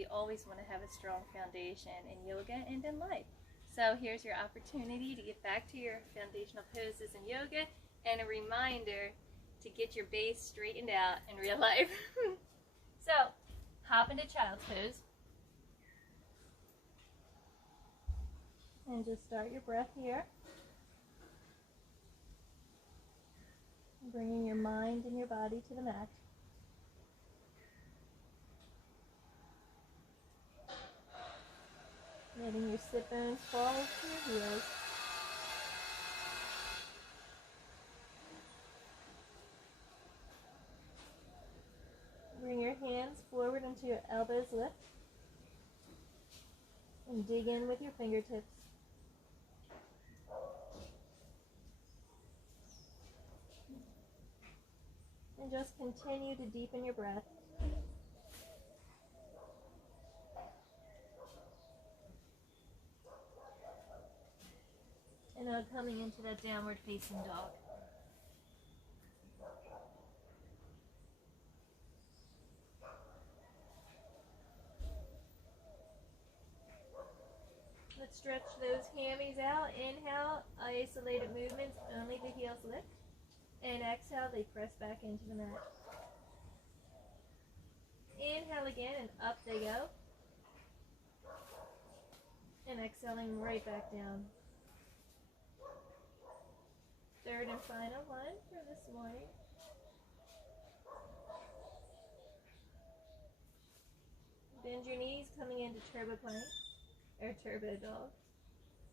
You always want to have a strong foundation in yoga and in life. So here's your opportunity to get back to your foundational poses in yoga, and a reminder to get your base straightened out in real life. So, hop into child's pose. And just start your breath here. Bringing your mind and your body to the mat. Letting your sit bones fall to your heels. Bring your hands forward until your elbows lift. And dig in with your fingertips. And just continue to deepen your breath. And now coming into that downward facing dog. Let's stretch those hammies out. Inhale, isolated movements, only the heels lift. And exhale, they press back into the mat. Inhale again, and up they go. And exhaling right back down. Third and final one for this morning. Bend your knees, coming into turbo plank, or turbo dog.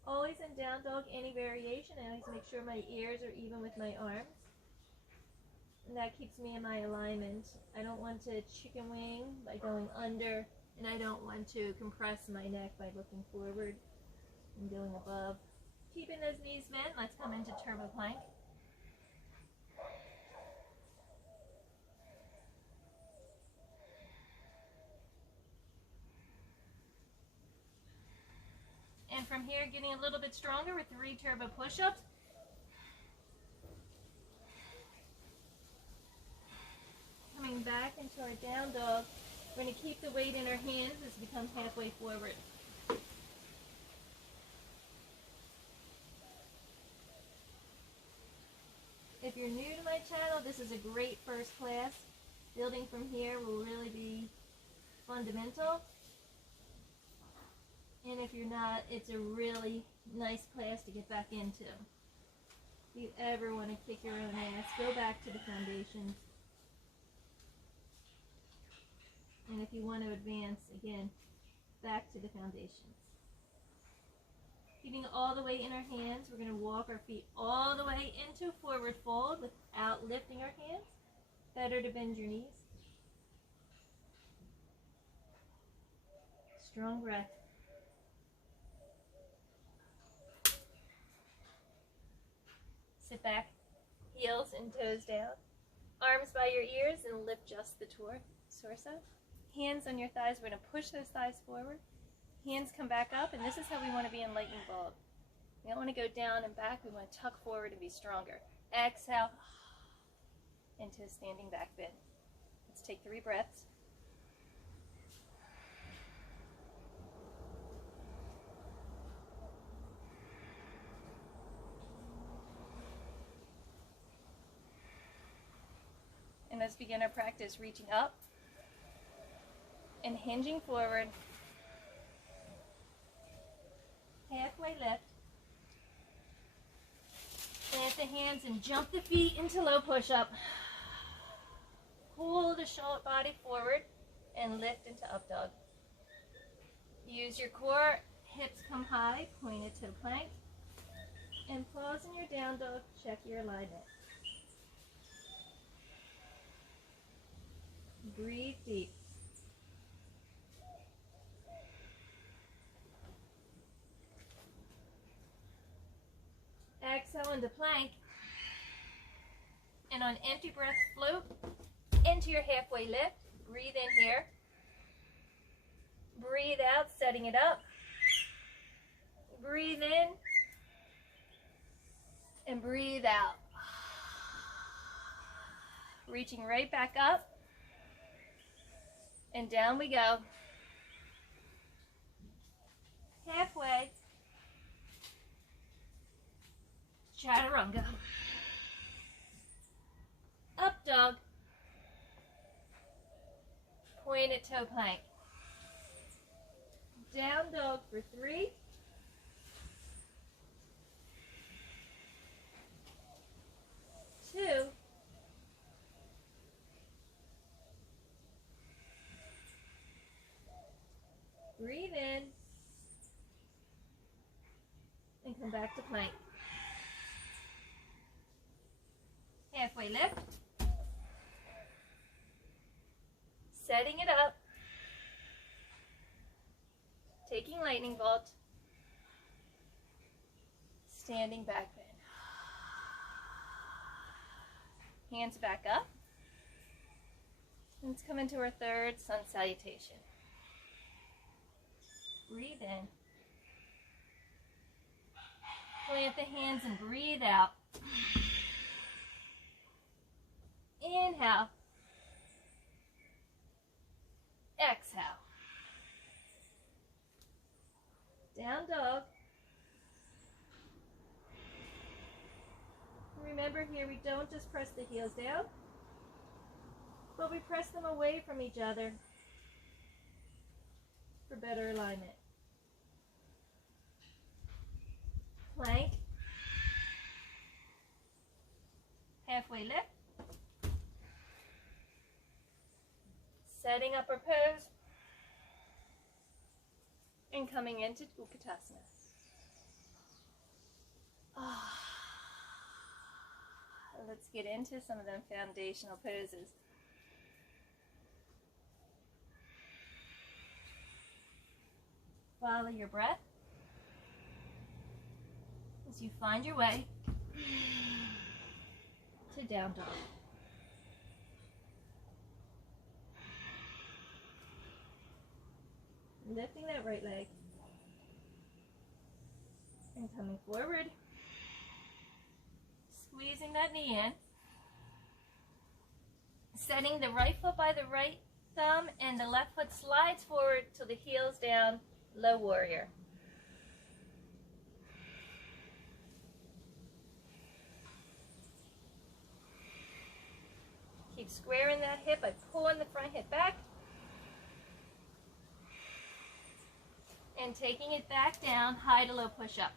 Always in down dog, any variation, I always make sure my ears are even with my arms. And that keeps me in my alignment. I don't want to chicken wing by going under, and I don't want to compress my neck by looking forward and going above. Keeping those knees bent, let's come into turbo plank. And from here, getting a little bit stronger with 3 turbo push-ups. Coming back into our down dog. We're going to keep the weight in our hands as we become halfway forward. If you're new to my channel, this is a great first class. Building from here will really be fundamental. And if you're not, it's a really nice class to get back into. If you ever want to kick your own ass, go back to the foundations. And if you want to advance, again, back to the foundations. Keeping all the weight in our hands, we're going to walk our feet all the way into forward fold without lifting our hands. Better to bend your knees. Strong breath. Sit back, heels and toes down. Arms by your ears and lift just the torso. Hands on your thighs. We're going to push those thighs forward. Hands come back up, and this is how we want to be in lightning bolt. We don't want to go down and back. We want to tuck forward and be stronger. Exhale into a standing back bend. Let's take 3 breaths. And let's begin our practice reaching up and hinging forward. Halfway lift. Plant the hands and jump the feet into low push-up. Pull the shoulder body forward and lift into up dog. Use your core, hips come high, pointed to the plank. And pause in your down dog, check your alignment. Breathe deep. Exhale into plank. And on empty breath, float into your halfway lift. Breathe in here. Breathe out, setting it up. Breathe in. And breathe out. Reaching right back up. And down we go. pointed toe plank. Down dog for 3. 2. Breathe in and come back to plank. Halfway lift. Setting it up. Taking lightning bolt. Standing back bend. Hands back up. Let's come into our third Sun Salutation. Breathe in. Plant the hands and breathe out. Inhale. Exhale. Down dog. Remember here, we don't just press the heels down, but we press them away from each other for better alignment. Plank. Halfway lift. Setting up our pose. And coming into Utkatasana. Let's get into some of them foundational poses. Follow your breath as you find your way to down dog. Lifting that right leg and coming forward, squeezing that knee in, setting the right foot by the right thumb and the left foot slides forward till the heel's down, low warrior. Keep squaring that hip by pulling the front hip back and taking it back down, high to low push up.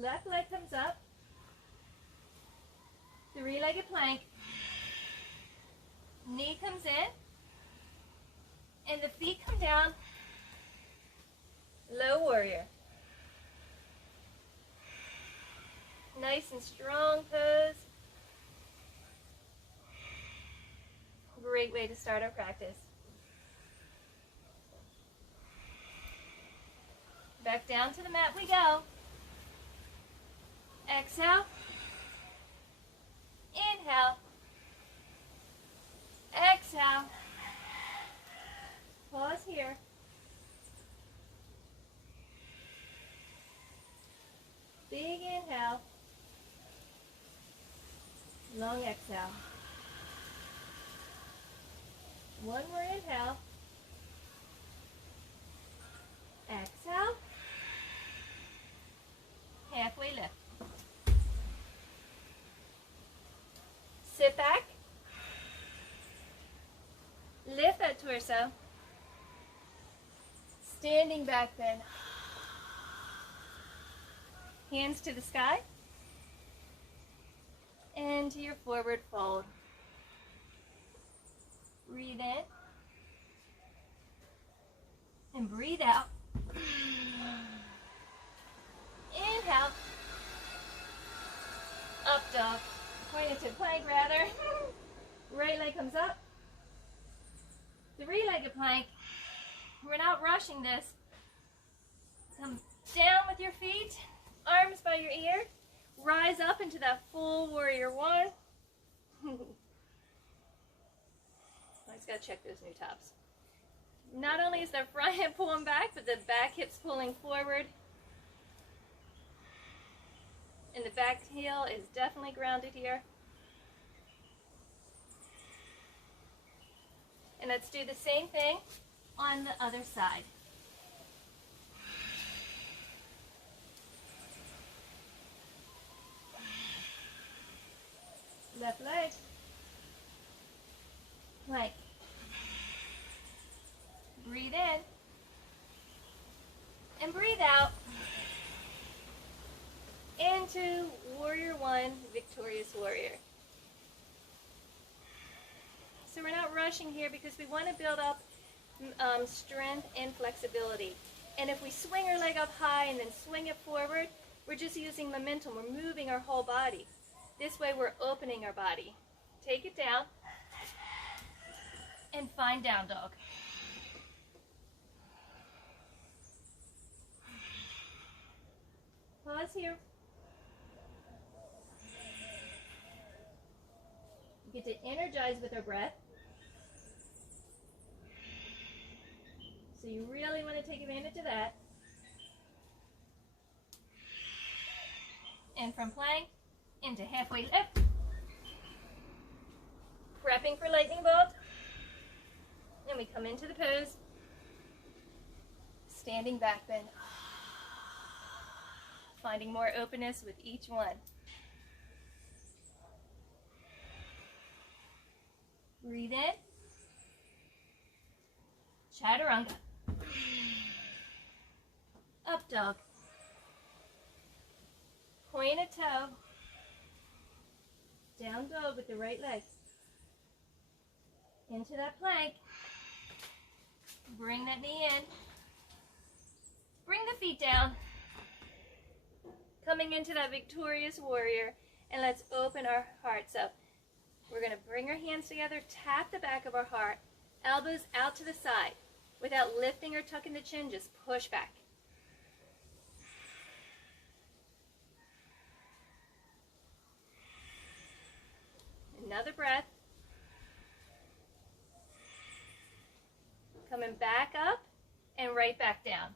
Left leg comes up, 3-legged plank, knee comes in, and the feet come down, low warrior. Nice and strong pose. Great way to start our practice. Back down to the mat we go. Exhale. Inhale. Exhale. Pause here. Big inhale. Long exhale. One more inhale. Exhale. Halfway lift. Sit back. Lift that torso. Standing back bend. Hands to the sky. And to your forward fold. Breathe in. And breathe out. Inhale. Up dog. Pointed to plank rather. Right leg comes up. 3-legged plank. We're not rushing this. Come down with your feet. Arms by your ear. Rise up into that full warrior 1. I just gotta check those new tops. Not only is the front hip pulling back, but the back hip's pulling forward. And the back heel is definitely grounded here. And let's do the same thing on the other side. Left leg. Plank. Breathe in. And breathe out. Into Warrior One, Victorious Warrior. So we're not rushing here because we want to build up strength and flexibility. And if we swing our leg up high and then swing it forward, we're just using momentum. We're moving our whole body. This way we're opening our body. Take it down and find down dog. Pause here. We get to energize with our breath. So you really want to take advantage of that. And from plank into halfway lift. Prepping for lightning bolt. And we come into the pose. Standing back bend. Finding more openness with each one. Breathe in. Chaturanga. Up dog. Point a toe. Down dog with the right leg. Into that plank. Bring that knee in. Bring the feet down. Coming into that victorious warrior. And let's open our hearts up. We're going to bring our hands together, tap the back of our heart, elbows out to the side. Without lifting or tucking the chin, just push back. Another breath. Coming back up and right back down.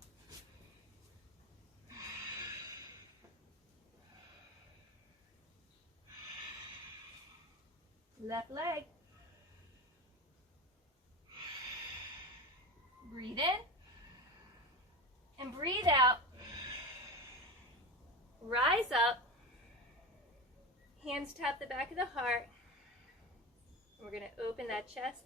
Left leg. Breathe in and breathe out. Rise up. Hands tap the back of the heart. We're going to open that chest.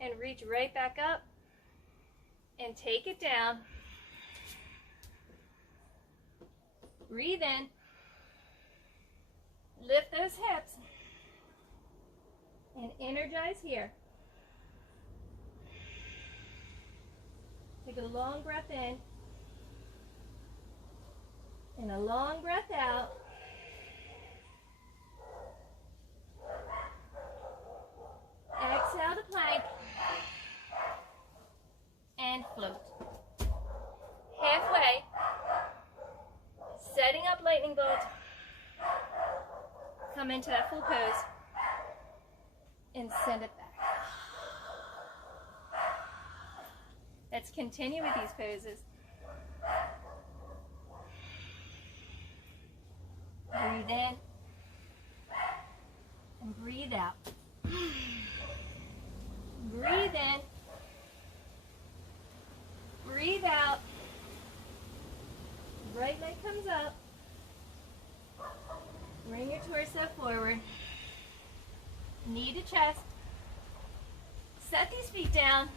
And reach right back up and take it down. Breathe in. Lift those hips. And energize here. Take a long breath in. And a long breath out. Exhale to plank. And float. Halfway. Setting up lightning bolt. Come into that full pose. And send it back. Let's continue with these poses. Breathe in. And breathe out. Breathe in. Breathe out. Right leg comes up. Bring your torso forward. Knee to chest. Set these feet down.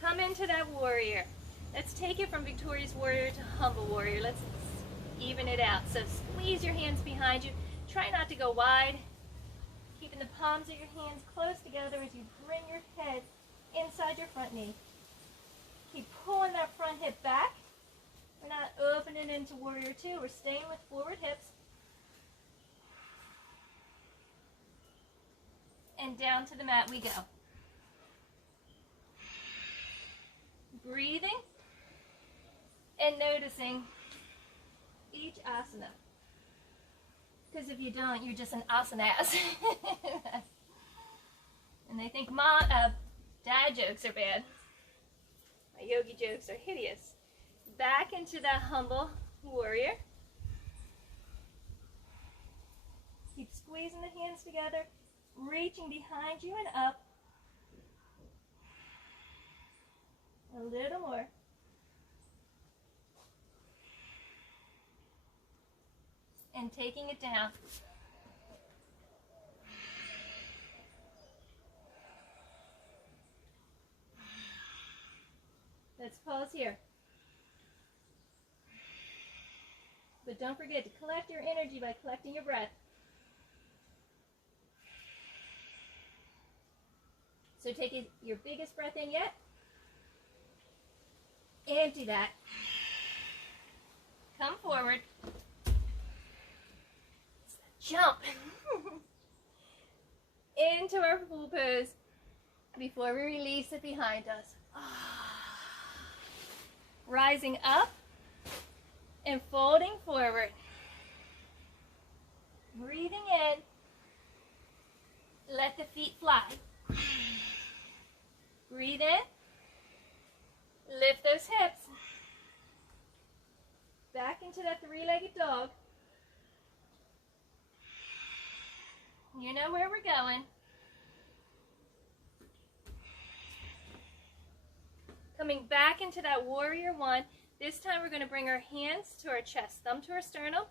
Come into that warrior. Let's take it from victorious warrior to humble warrior. Let's even it out. So squeeze your hands behind you. Try not to go wide. Keeping the palms of your hands close together as you bring your head inside your front knee. Keep pulling that front hip back. We're not opening into warrior two. We're staying with forward hips. And down to the mat we go. Breathing and noticing each asana. Because if you don't, you're just an asana-ass. And they think dad jokes are bad. My yogi jokes are hideous. Back into that humble warrior. Keep squeezing the hands together, reaching behind you and up. A little more. and taking it down. Let's pause here. But don't forget to collect your energy by collecting your breath. So take your biggest breath in yet. Empty that. Come forward. Jump. Into our full pose before we release it behind us. Rising up and folding forward. Breathing in. Let the feet fly. Breathe in. Lift those hips. Back into that three-legged dog. You know where we're going. Coming back into that warrior one. This time we're going to bring our hands to our chest, thumb to our sternum,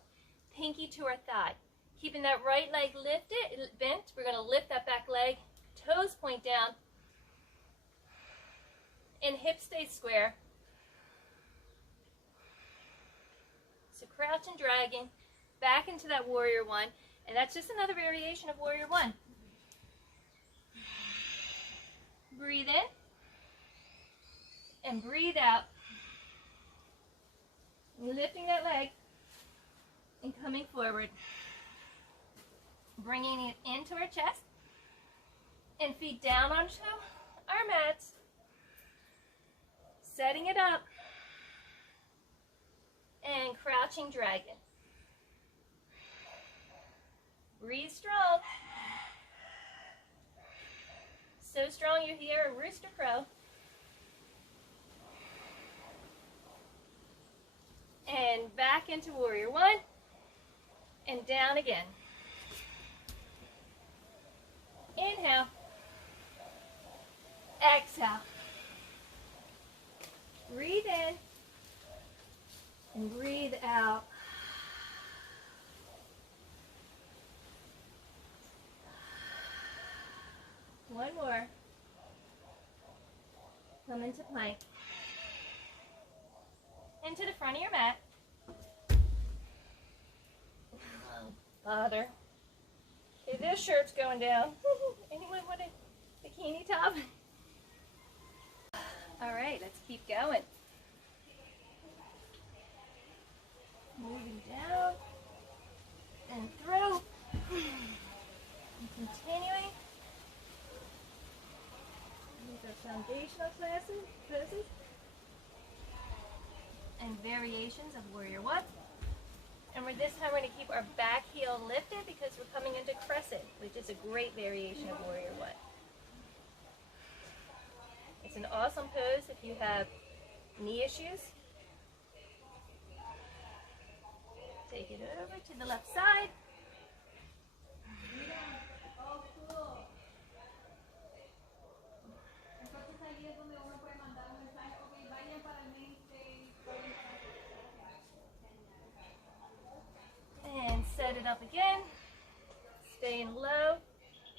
pinky to our thigh. Keeping that right leg lifted, bent. We're going to lift that back leg, toes point down, and hips stay square. So crouch and dragon, back into that warrior one, and that's just another variation of warrior one. Breathe in, and breathe out. Lifting that leg, and coming forward. Bringing it into our chest, and feet down onto our mats. Setting it up, and crouching dragon. Breathe strong. So strong you hear a rooster crow. And back into warrior one, and down again. Inhale. Exhale. Breathe in and breathe out. One more. Come into plank. Into the front of your mat. Oh, bother. Okay, this shirt's going down. Anyone want a bikini top? All right, let's keep going. Moving down and through. And continuing. These are foundational poses and variations of warrior one. And this time we're going to keep our back heel lifted because we're coming into Crescent, which is a great variation of warrior one. It's an awesome pose if you have knee issues. Take it over to the left side. And set it up again. Staying low.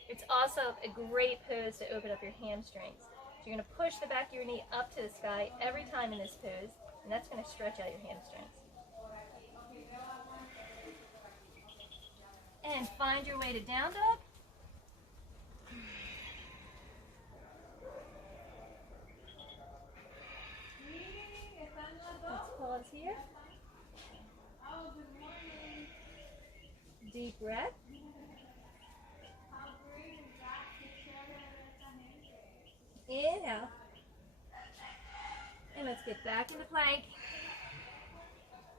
It's also a great pose to open up your hamstrings. So you're going to push the back of your knee up to the sky every time in this pose, and that's going to stretch out your hamstrings. And find your way to down dog. Let's pause here. Deep breath. Inhale. And let's get back into plank.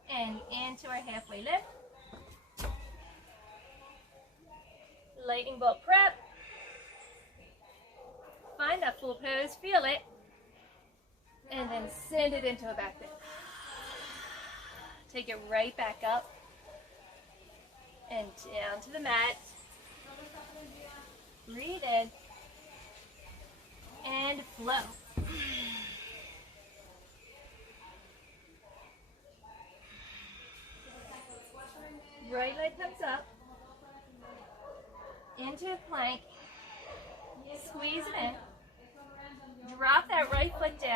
And into our halfway lift. Lightning bolt prep. Find that full pose, feel it. And then send it into a back bend. Take it right back up. And down to the mat. Breathe in. And flow. Right leg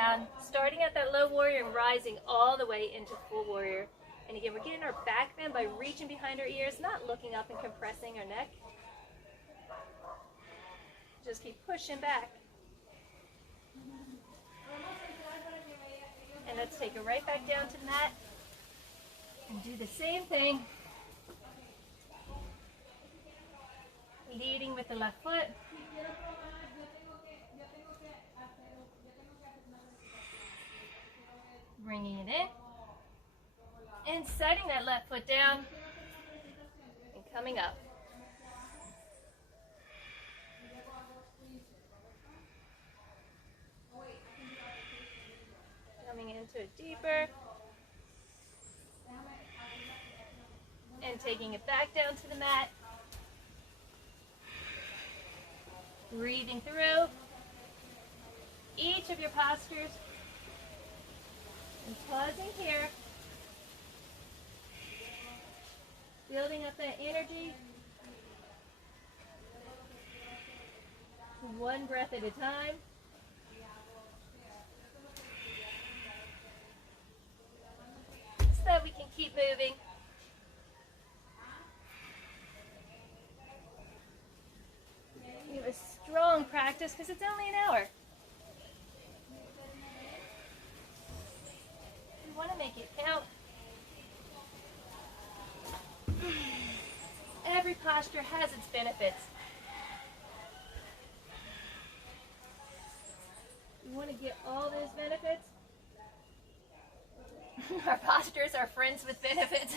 down, starting at that low warrior and rising all the way into full warrior. And again, we're getting our back bend by reaching behind our ears, not looking up and compressing our neck. Just keep pushing back. And let's take it right back down to the mat and do the same thing. Leading with the left foot. Bringing it in. And setting that left foot down. And coming up. Coming into it deeper. And taking it back down to the mat. Breathing through each of your postures. And pausing here. Building up that energy. One breath at a time. So that we can keep moving. You have a strong practice because it's only an hour. We want to make it count. Every posture has its benefits. We want to get all those benefits. Our postures are friends with benefits.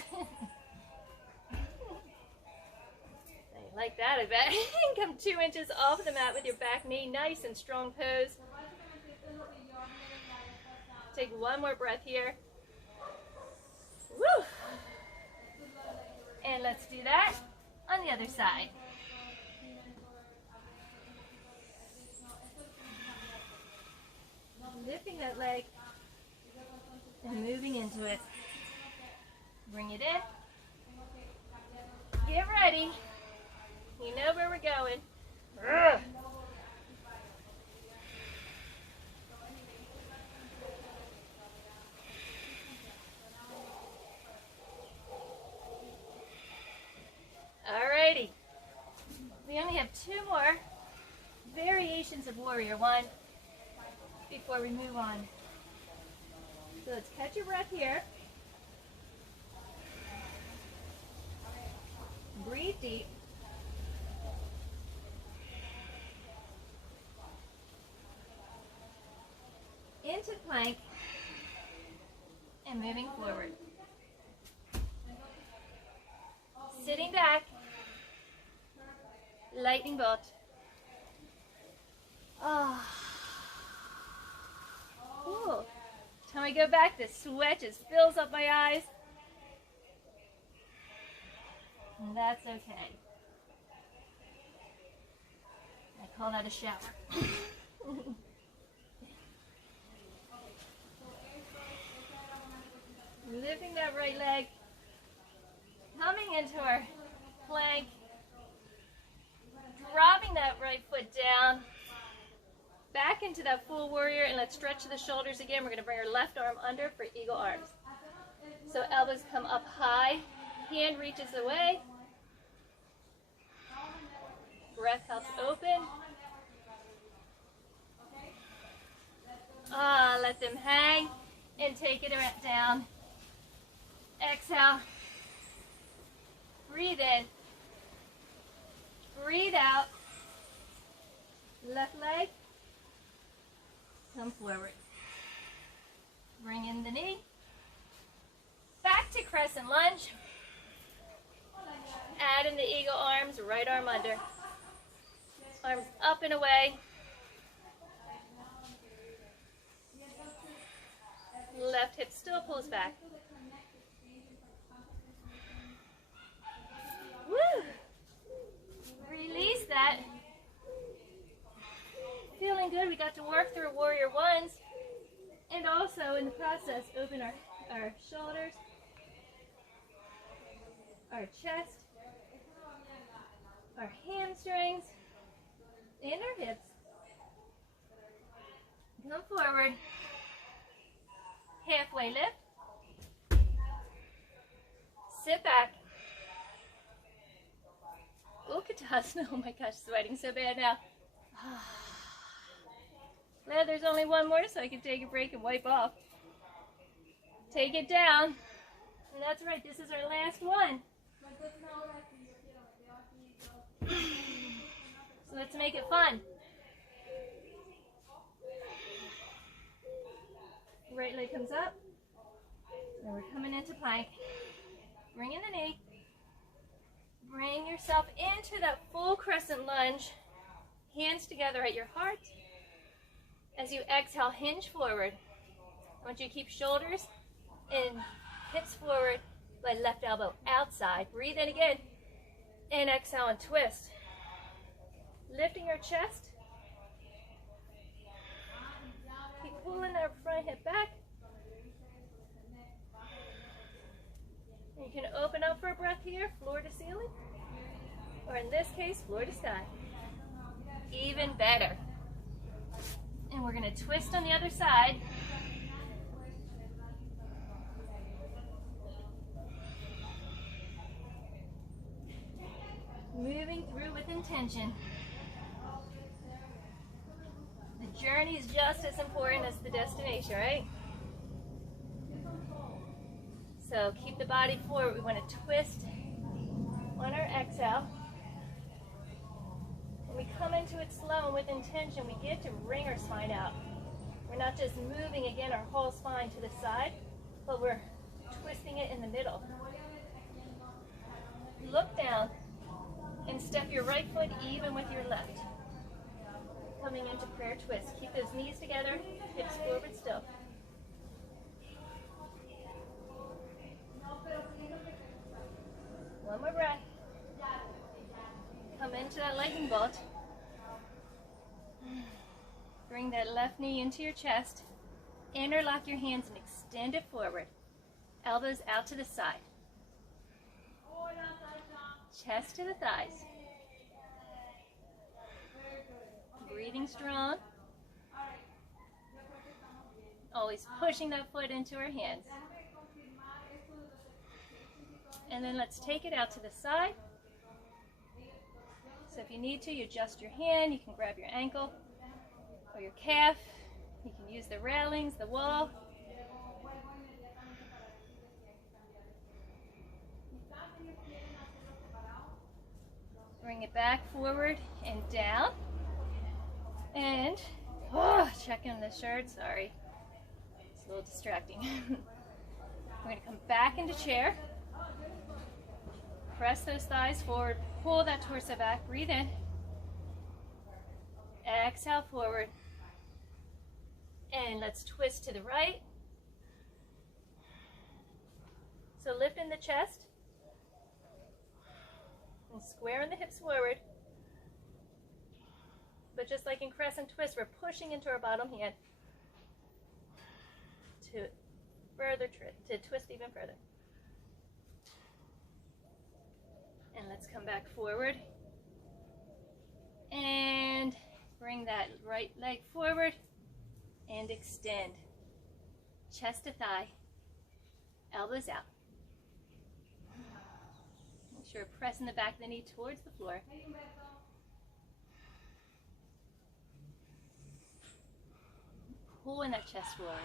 Like that, I bet. Come 2 inches off the mat with your back knee, nice and strong pose. Take one more breath here. Woo! And let's do that on the other side. Lifting that leg and moving into it. Bring it in. Get ready. You know where we're going. Ugh. Alrighty. We only have 2 more variations of Warrior One before we move on. So let's catch your breath here. Breathe deep. Into plank and moving forward. Sitting back, lightning bolt. Oh. Cool. Time I go back, the sweat just fills up my eyes. And that's okay. I call that a shower. Lifting that right leg, coming into our plank, dropping that right foot down, back into that full warrior, and let's stretch the shoulders again. We're going to bring our left arm under for eagle arms. So elbows come up high, hand reaches away, breath helps open. Let them hang and take it down. Exhale. Breathe in. Breathe out. Left leg. Come forward. Bring in the knee. Back to crescent lunge. Add in the eagle arms, right arm under. Arms up and away. Left hip still pulls back. Woo! Release that. Feeling good. We got to work through warrior ones. And also in the process, open our shoulders, our chest, our hamstrings, and our hips. Come forward. halfway lift. Sit back. Utkatasana. Oh my gosh, sweating so bad now. Glad there's only one more so I can take a break and wipe off. Take it down. And that's right, this is our last one. So let's make it fun. Right leg comes up. And we're coming into plank. Bring in the knee. Bring yourself into that full crescent lunge. Hands together at your heart. As you exhale, hinge forward. I want you to keep shoulders and hips forward, but left elbow outside. Breathe in again. And exhale and twist. Lifting your chest. Keep pulling that front hip back. And you can open up for a breath here, floor to ceiling. Or in this case, floor to sky. Even better. And we're going to twist on the other side. Moving through with intention. The journey is just as important as the destination, right? So keep the body forward. We want to twist on our exhale. When we come into it slow and with intention, we get to wring our spine out. We're not just moving, again, our whole spine to the side, but we're twisting it in the middle. Look down and step your right foot even with your left. Coming into prayer twist. Keep those knees together, hips forward still. One more breath. Come into that lightning bolt. Bring that left knee into your chest. Interlock your hands and extend it forward. Elbows out to the side. Chest to the thighs. Breathing strong. Always pushing that foot into our hands. And then let's take it out to the side. So if you need to, you adjust your hand. You can grab your ankle or your calf. You can use the railings, the wall. Bring it back, forward, and down. And, check in the shirt, sorry. It's a little distracting. We're going to come back into chair. Press those thighs forward, pull that torso back, breathe in. Exhale forward. And let's twist to the right. So lift in the chest. And square in the hips forward. But just like in Crescent twist, we're pushing into our bottom hand to twist even further. And let's come back forward. And bring that right leg forward and extend. Chest to thigh, elbows out. Make sure pressing the back of the knee towards the floor. Pull in that chest forward.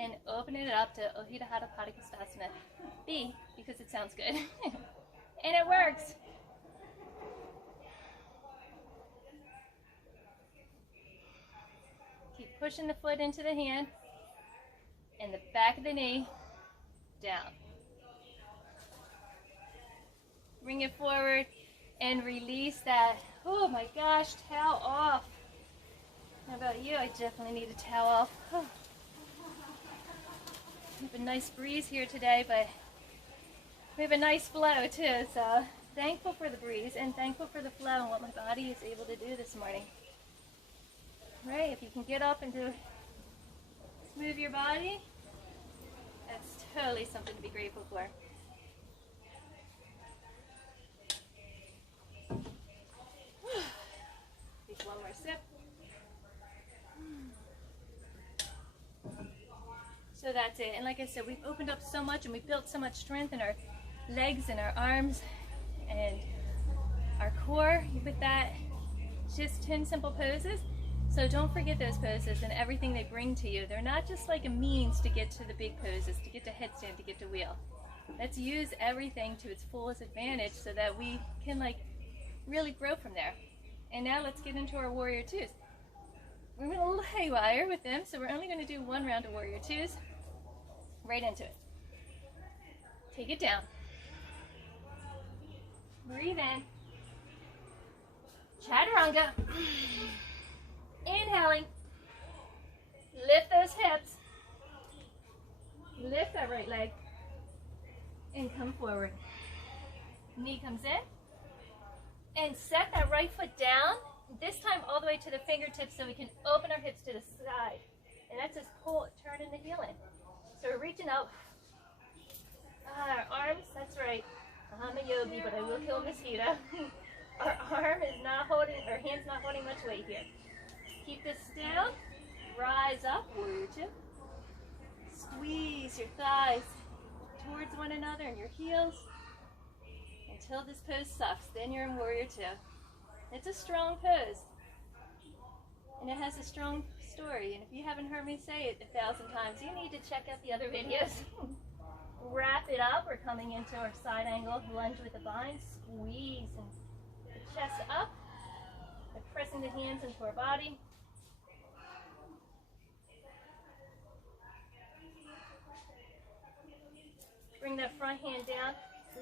And open it up to Ohidahata Padikastasana B, because it sounds good. And it works. Keep pushing the foot into the hand and the back of the knee down. Bring it forward and release that. Oh my gosh, towel off. How about you? I definitely need a towel off. We have a nice breeze here today, but we have a nice flow too, so thankful for the breeze and thankful for the flow and what my body is able to do this morning. Right, if you can get up and move your body, that's totally something to be grateful for. Take one more sip. So that's it. And like I said, we've opened up so much and we've built so much strength in our legs and our arms and our core with that. Just 10 simple poses. So don't forget those poses and everything they bring to you. They're not just like a means to get to the big poses, to get to headstand, to get to wheel. Let's use everything to its fullest advantage so that we can like really grow from there. And now let's get into our warrior twos. We went a little haywire with them, so we're only going to do one round of warrior twos. Right into it. Take it down. Breathe in. Chaturanga. Inhaling. Lift those hips. Lift that right leg. And come forward. Knee comes in. And set that right foot down. This time all the way to the fingertips so we can open our hips to the side. And that's just turning the heel in. So we're reaching out. Our arms, that's right. I'm a yogi, but I will kill a mosquito. Our arm is not holding, our hand's not holding much weight here. Keep this down. Rise up, warrior two. Squeeze your thighs towards one another and your heels until this pose sucks. Then you're in warrior two. It's a strong pose. And it has a strong story. And if you haven't heard me say it 1,000 times, you need to check out the other videos. Wrap it up. We're coming into our side angle lunge with the bind. Squeeze and the chest up. And pressing the hands into our body. Bring that front hand down.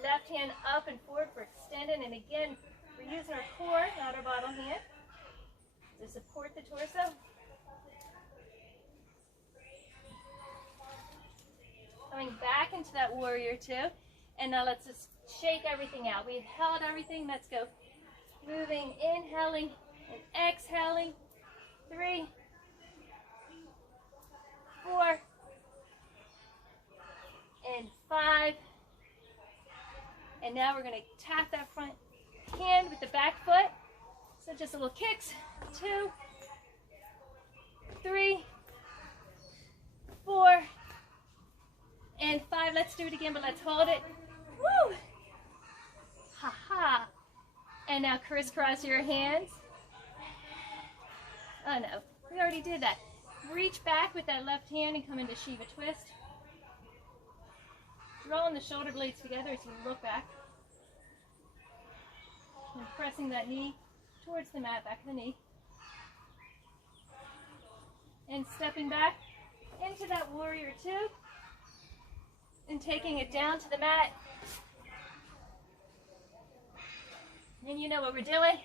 Left hand up and forward for extending. And again, we're using our core, not our bottom hand, to support the torso. Coming back into that warrior two. And now let's just shake everything out. We've held everything. Let's go. Moving, inhaling and exhaling. 3, 4, and 5. And now we're going to tap that front hand with the back foot. So just a little kicks. 2, 3, 4, and 5. Let's do it again, but let's hold it. Woo! Ha ha. And now crisscross your hands. Oh no, we already did that. Reach back with that left hand and come into Shiva twist. Drawing the shoulder blades together as you look back. And pressing that knee towards the mat, back of the knee. And stepping back into that warrior two. And taking it down to the mat. And you know what we're doing?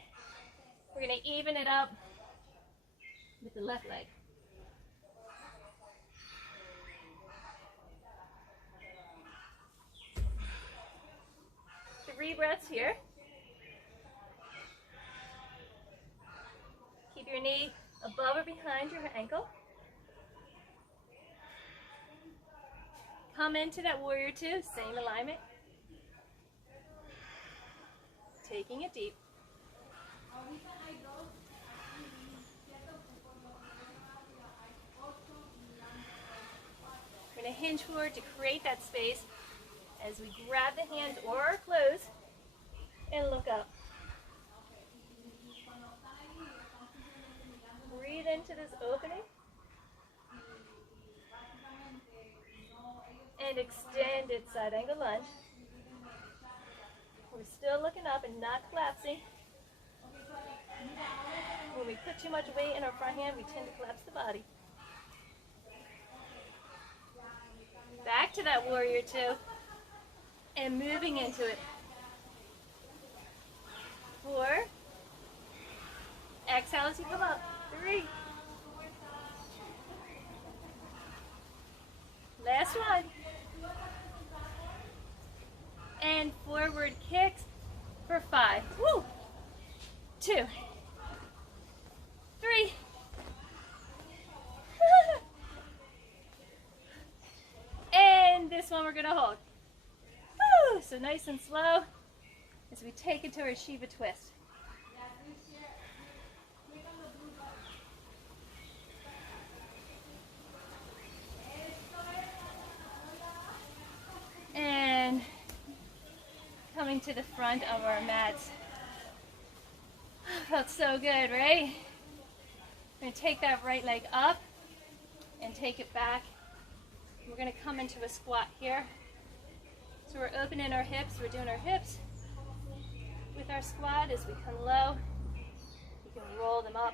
We're going to even it up with the left leg. Three breaths here. Keep your knee above or behind your ankle. Come into that warrior two, same alignment. Taking it deep. We're going to hinge forward to create that space as we grab the hands or our clothes and look up. Breathe into this opening. And extend it, side angle lunge. We're still looking up and not collapsing. When we put too much weight in our front hand, we tend to collapse the body. Back to that warrior two. And moving into it. 4. Exhale as you come up. 3. Last one. And forward kicks for 5. Woo! 2. 3. And this one we're going to hold. Woo! So nice and slow as we take it to our Shiva twist. coming to the front of our mats. Felt so good, right? We're going to take that right leg up and take it back. We're going to come into a squat here. So we're opening our hips. We're doing our hips with our squat as we come low. You can roll them up.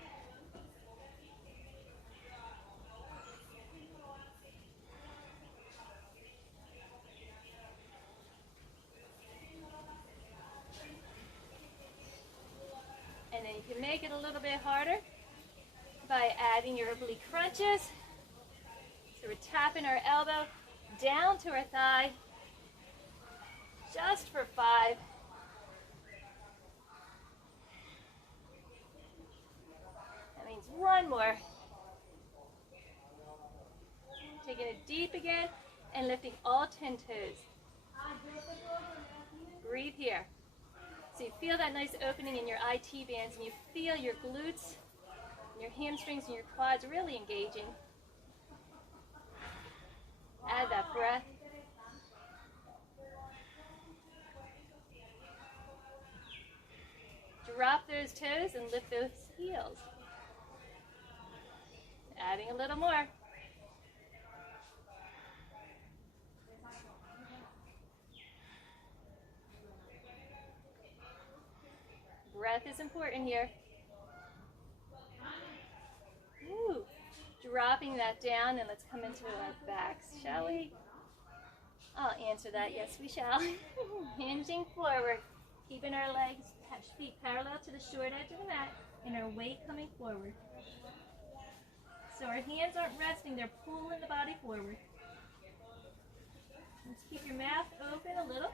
And then you can make it a little bit harder by adding your oblique crunches. So we're tapping our elbow down to our thigh, just for 5. That means 1 more. Taking it deep again and lifting all 10 toes. Breathe here. So you feel that nice opening in your IT bands and you feel your glutes, and your hamstrings and your quads really engaging. Add that breath. Drop those toes and lift those heels. Adding a little more. Breath is important here. Woo. Dropping that down, and let's come into our backs, shall we? I'll answer that, yes we shall. Hinging forward, keeping our legs, feet parallel to the short edge of the mat, and our weight coming forward. So our hands aren't resting, they're pulling the body forward. Let's keep your mouth open a little.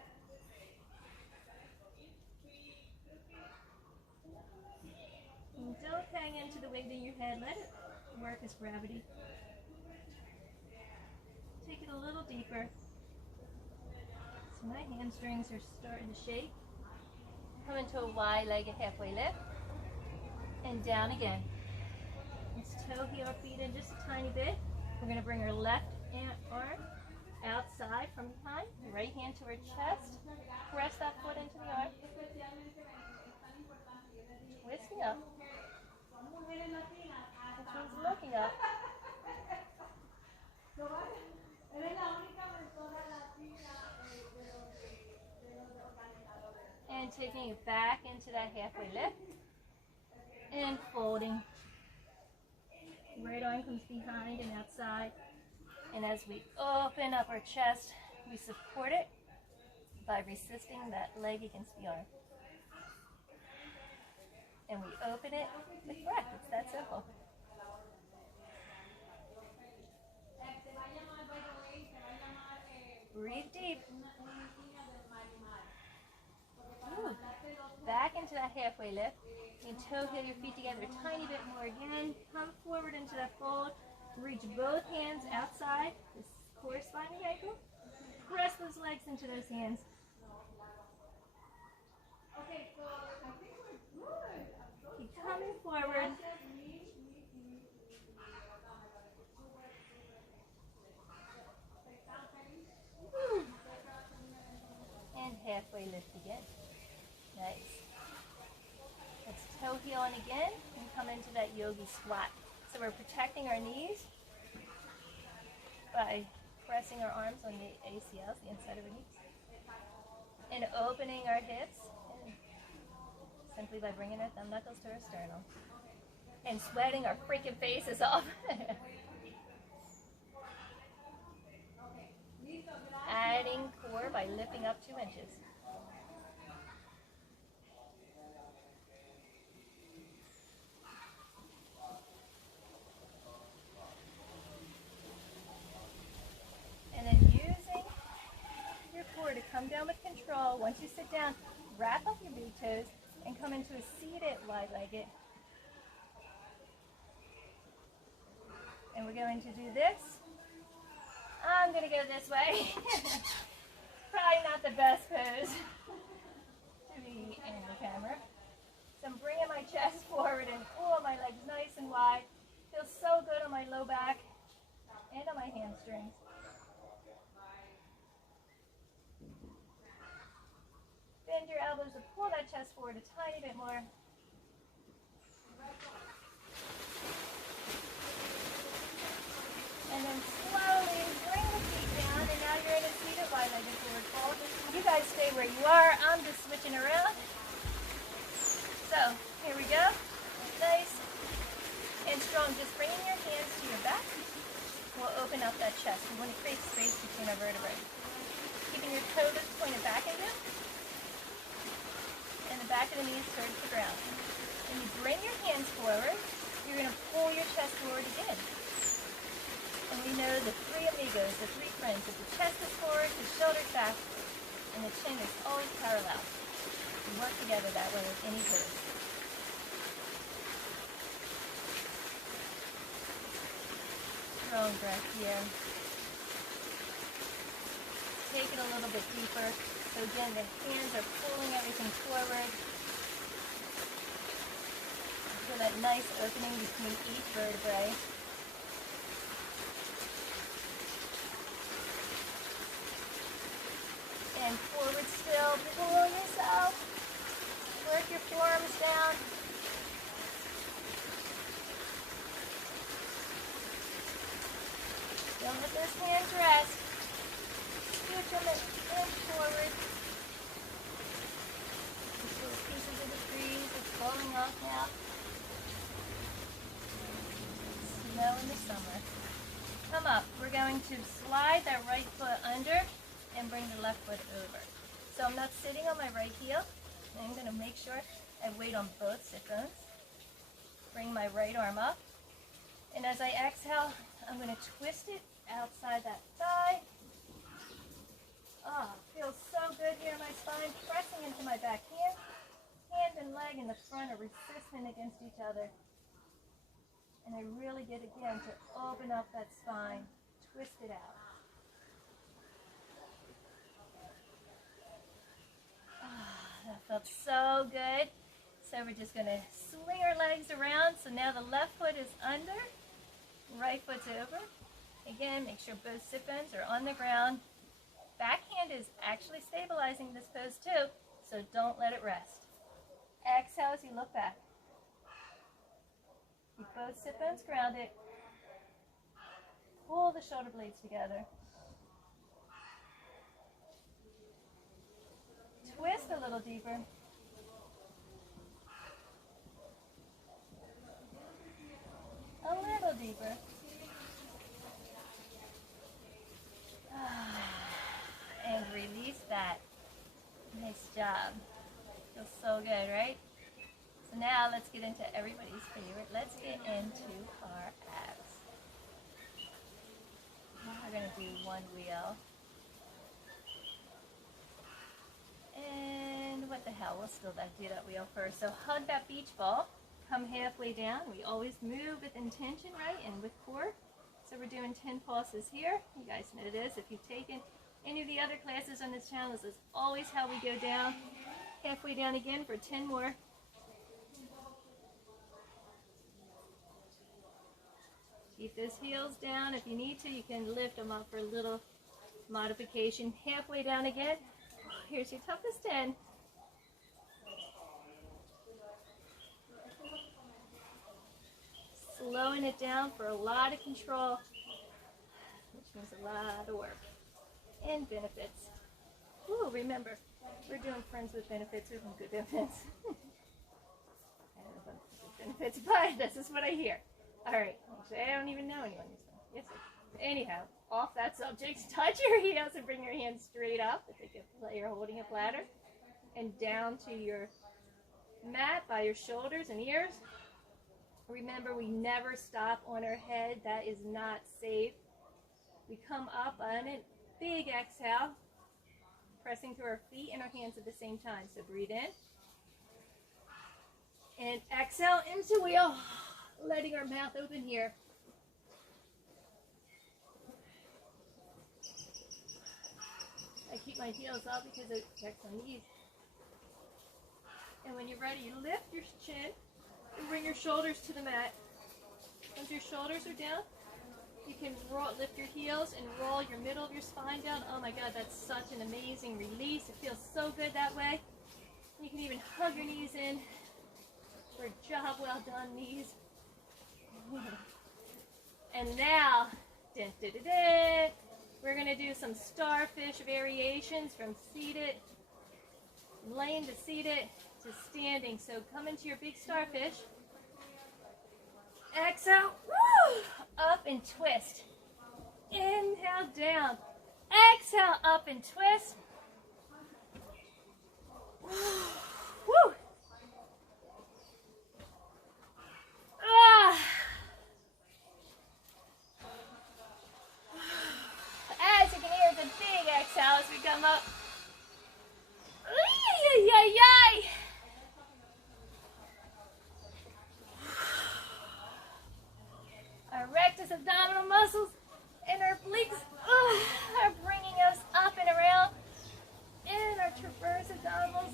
And don't hang into the weight in your head, let it work as gravity. Take it a little deeper. So my hamstrings are starting to shake. Come into a wide-legged halfway lift. And down again. Let's toe heel our feet in just a tiny bit. We're going to bring our left arm outside from behind. Right hand to our chest. Press that foot into the arm. Twisting up. Which means looking up. And taking it back into that halfway lift. And folding. Right arm comes behind and outside. And as we open up our chest, we support it by resisting that leg against the arm. And we open it with breath. It's that simple. Breathe deep. Ooh. Back into that halfway lift. You can toe heel your feet together a tiny bit more again. Come forward into that fold. Reach both hands outside the corresponding ankle. Press those legs into those hands. Okay, so I think we're good. Keep coming forward. Woo. And halfway lift again. Nice. Let's toe heel in again and come into that Yogi Squat. So we're protecting our knees by pressing our arms on the ACLs, the inside of our knees, and opening our hips simply by bringing our thumb knuckles to our sternum and sweating our freaking faces off. Adding core by lifting up 2 inches. And then using your core to come down with control. Once you sit down, wrap up your big toes and come into a seated wide-legged. And we're going to do this. I'm going to go this way. Probably not the best pose to be in the camera. So I'm bringing my chest forward and my legs nice and wide. Feels so good on my low back and on my hamstrings. elbows to pull that chest forward a tiny bit more. And then slowly bring the feet down, and now you're in a seated wide-legged forward fold. You guys stay where you are. I'm just switching around. So, here we go. Nice and strong. Just bringing your hands to your back will open up that chest. We want to create space between our vertebrae. Keeping your toes pointed back at you, and the back of the knees turned to the ground. When you bring your hands forward, you're going to pull your chest forward again. And we know the three amigos, the three friends. If the chest is forward, the shoulders back, and the chin is always parallel. We work together that way with any pose. Strong breath here. Take it a little bit deeper. So again, the hands are pulling everything forward. Feel that nice opening between each vertebrae. And forward still, pull yourself. Work your forearms down. Don't let those hands rest. Scooch them and forward. These little pieces of the trees are falling off now. Snow in the summer. Come up. We're going to slide that right foot under and bring the left foot over. So I'm not sitting on my right heel. I'm going to make sure I have weight on both sit bones. Bring my right arm up. And as I exhale, I'm going to twist it outside that thigh. Ah, feels so good here in my spine, pressing into my back hand. Hand and leg in the front are resistant against each other. And I really get, again, to open up that spine, twist it out. That felt so good. So we're just going to swing our legs around. So now the left foot is under, right foot's over. Again, make sure both sit bones are on the ground. Back hand is actually stabilizing this pose too, so don't let it rest. Exhale as you look back. Keep both sit bones grounded. Pull the shoulder blades together. Twist a little deeper. A little deeper. And release that. Nice job. Feels so good, right? So now let's get into everybody's favorite. Let's get into our abs. Now we're going to do one wheel. And what the hell, we'll still do that wheel first. So hug that beach ball. Come halfway down. We always move with intention, right? And with core. So we're doing 10 pulses here. You guys know this. If you've taken any of the other classes on this channel, this is always how we go down. Halfway down again for 10 more. Keep those heels down. If you need to, you can lift them up for a little modification. Halfway down again. Here's your toughest 10. Slowing it down for a lot of control, which means a lot of work and benefits. Ooh, remember, we're doing friends with benefits or good benefits. I don't know about benefits, but this is what I hear. All right, actually, I don't even know anyone who's done. Yes, sir. Anyhow, off that subject, touch your heels and bring your hands straight up. If you're holding a platter, and down to your mat by your shoulders and ears. Remember, we never stop on our head. That is not safe. We come up on it. Big exhale. Pressing through our feet and our hands at the same time. So breathe in. And exhale into wheel. Letting our mouth open here. I keep my heels up because it protects my knees. And when you're ready, you lift your chin. And bring your shoulders to the mat. Once your shoulders are down, you can lift your heels and roll your middle of your spine down. Oh my God, that's such an amazing release. It feels so good that way. You can even hug your knees in for a job well done, knees. And now, we're going to do some starfish variations from seated, laying to seated to standing. So come into your big starfish. Exhale, woo, up and twist. Inhale, down. Exhale, up and twist. Woo. Ah. As you can hear, it's a big exhale as we come up. Yay. Our rectus abdominal muscles and our obliques are bringing us up and around. And our transverse abdominals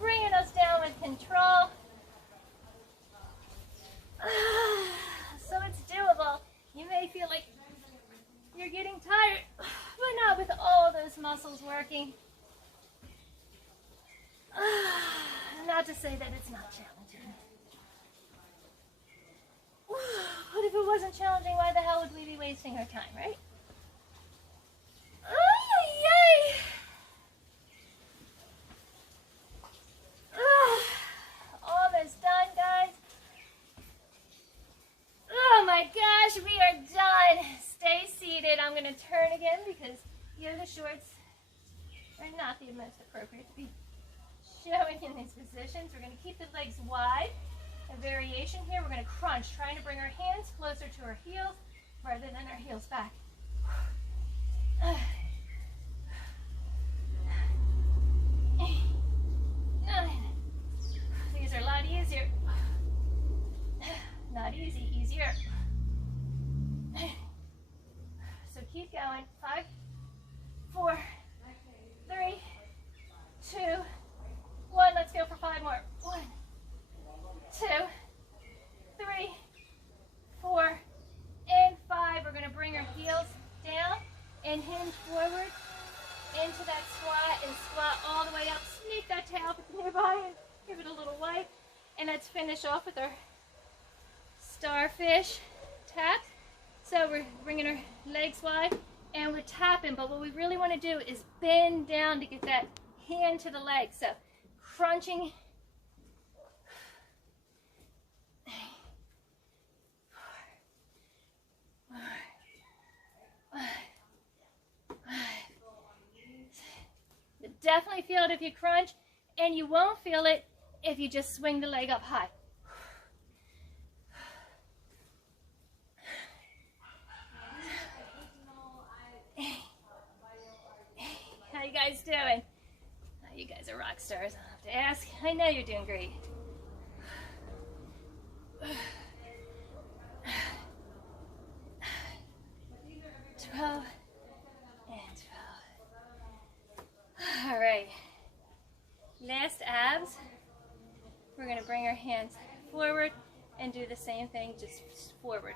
bringing us down with control. So it's doable. You may feel like you're getting tired, but not with all those muscles working. Not to say that it's not challenging. But if it wasn't challenging, why the hell would we be wasting our time, right? Yay! Almost done, guys. Oh my gosh, we are done. Stay seated. I'm going to turn again because yoga shorts are not the most appropriate to be showing in these positions. We're going to keep the legs wide. A variation here, we're going to crunch, trying to bring our hands closer to our heels rather than our heels back. These are a lot easier. Not easy, easier. So keep going. 5, 4, 3, 2, 1. Let's go for 5 more. 1, 2, 3, 4, and 5. We're going to bring our heels down and hinge forward into that squat and squat all the way up. Sneak that tail up nearby and give it a little wipe. And let's finish off with our starfish tap. So we're bringing our legs wide and we're tapping, but what we really want to do is bend down to get that hand to the leg. So crunching. 4, 5. You definitely feel it if you crunch, and you won't feel it if you just swing the leg up high. How you guys doing? Oh, you guys are rock stars. I'll have to ask. I know you're doing great. 12 and 12. All right. Last abs. We're going to bring our hands forward and do the same thing, just forward.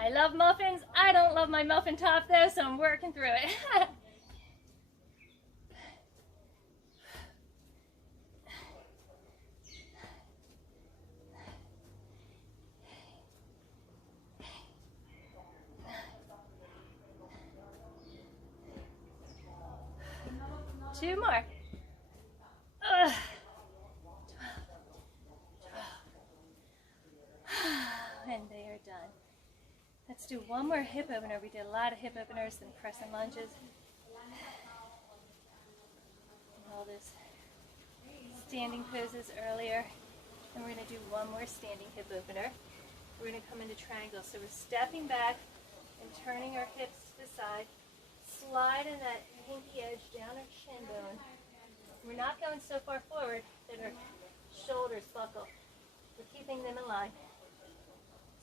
I love muffins. I don't love my muffin top though, so I'm working through it. 2 more. 12. And they are done. Let's do one more hip opener. We did a lot of hip openers and crescent lunges. All those standing poses earlier. And we're going to do one more standing hip opener. We're going to come into triangle. So we're stepping back and turning our hips to the side. Sliding that pinky edge down our shin bone. We're not going so far forward that our shoulders buckle. We're keeping them in line.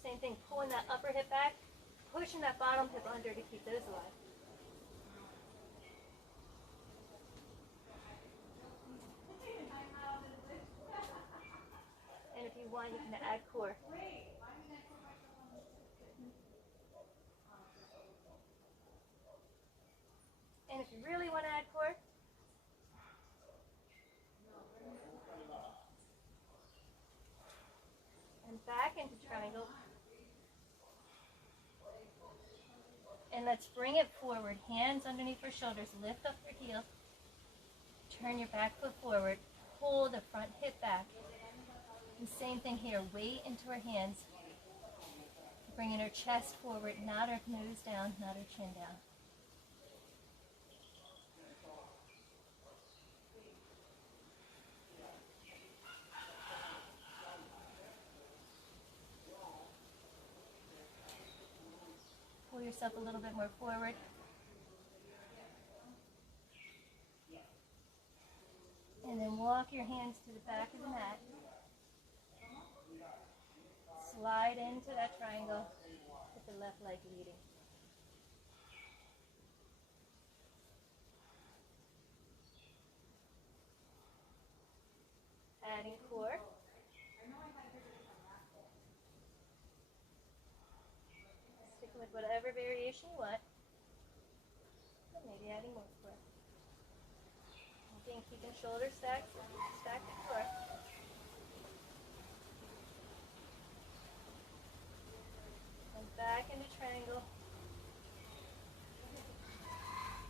Same thing, pulling that upper hip back, pushing that bottom hip under to keep those alive. And if you want, you can add core. You really want to add core? And back into triangle. And let's bring it forward. Hands underneath your shoulders. Lift up your heel. Turn your back foot forward. Pull the front hip back. And same thing here. Weight into our hands. Bringing our chest forward, not our nose down, not our chin down. Pull yourself a little bit more forward. And then walk your hands to the back of the mat. Slide into that triangle with the left leg leading. Adding core. Sticking with whatever variation you want. And maybe adding more core. Again, keeping shoulders stacked at core. And back into triangle.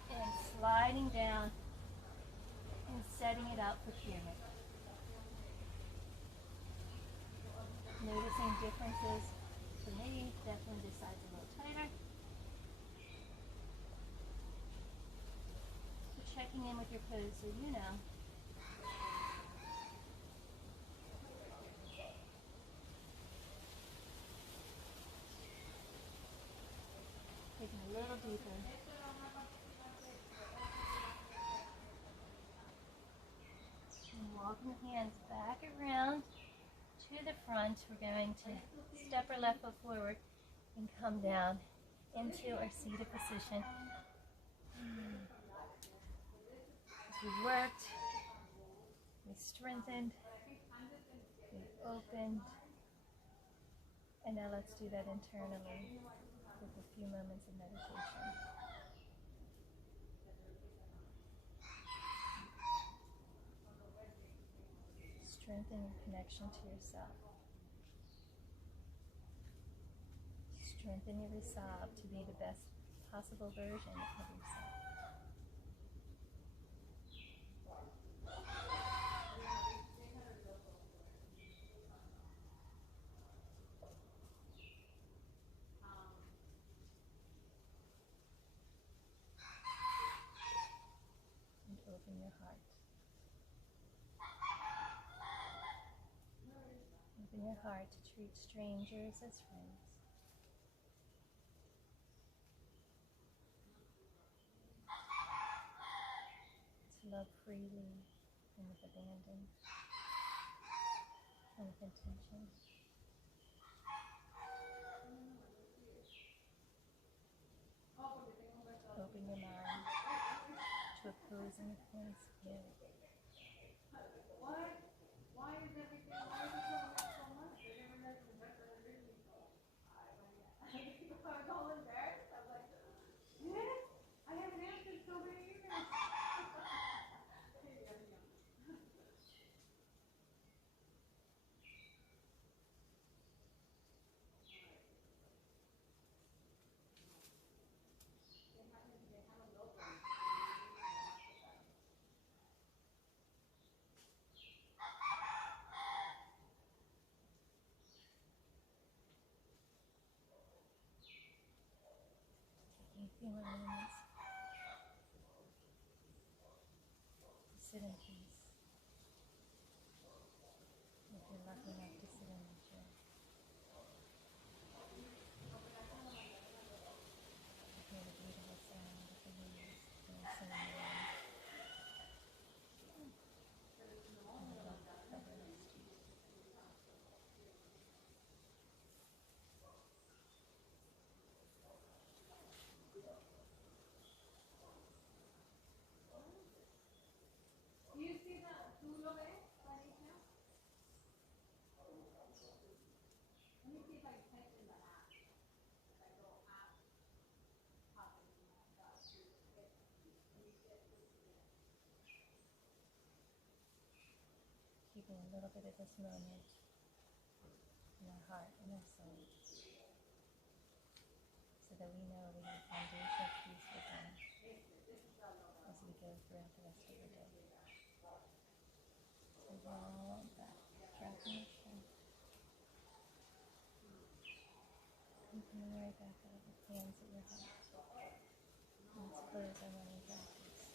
And sliding down and setting it up for pyramid. Noticing differences. For me, definitely this side's a little tighter. So checking in with your pose so you know. Taking a little deeper. And walking the hands back around to the front. We're going to step our left foot forward and come down into our seated position. As we worked, we strengthened, we opened, and now let's do that internally with a few moments of meditation. Strengthen your connection to yourself. Strengthen your resolve to be the best possible version of yourself. And open your heart. Open your heart to treat strangers as friends. To love freely and with abandon and with intention. Open your mind to opposing points of view. Taking a few more moments to sit in peace. If you're lucky enough to sit in nature. Hear the beautiful sound of the leaves dancing in the wind. And the love that cover next to you. keeping a little bit of this moment in our heart and our soul, so that we know we have foundational peace within as we go throughout the rest of the day. So long back, dropping the strength. And coming right back out with hands at your heart. Let's close our morning practice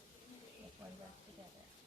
with one breath together.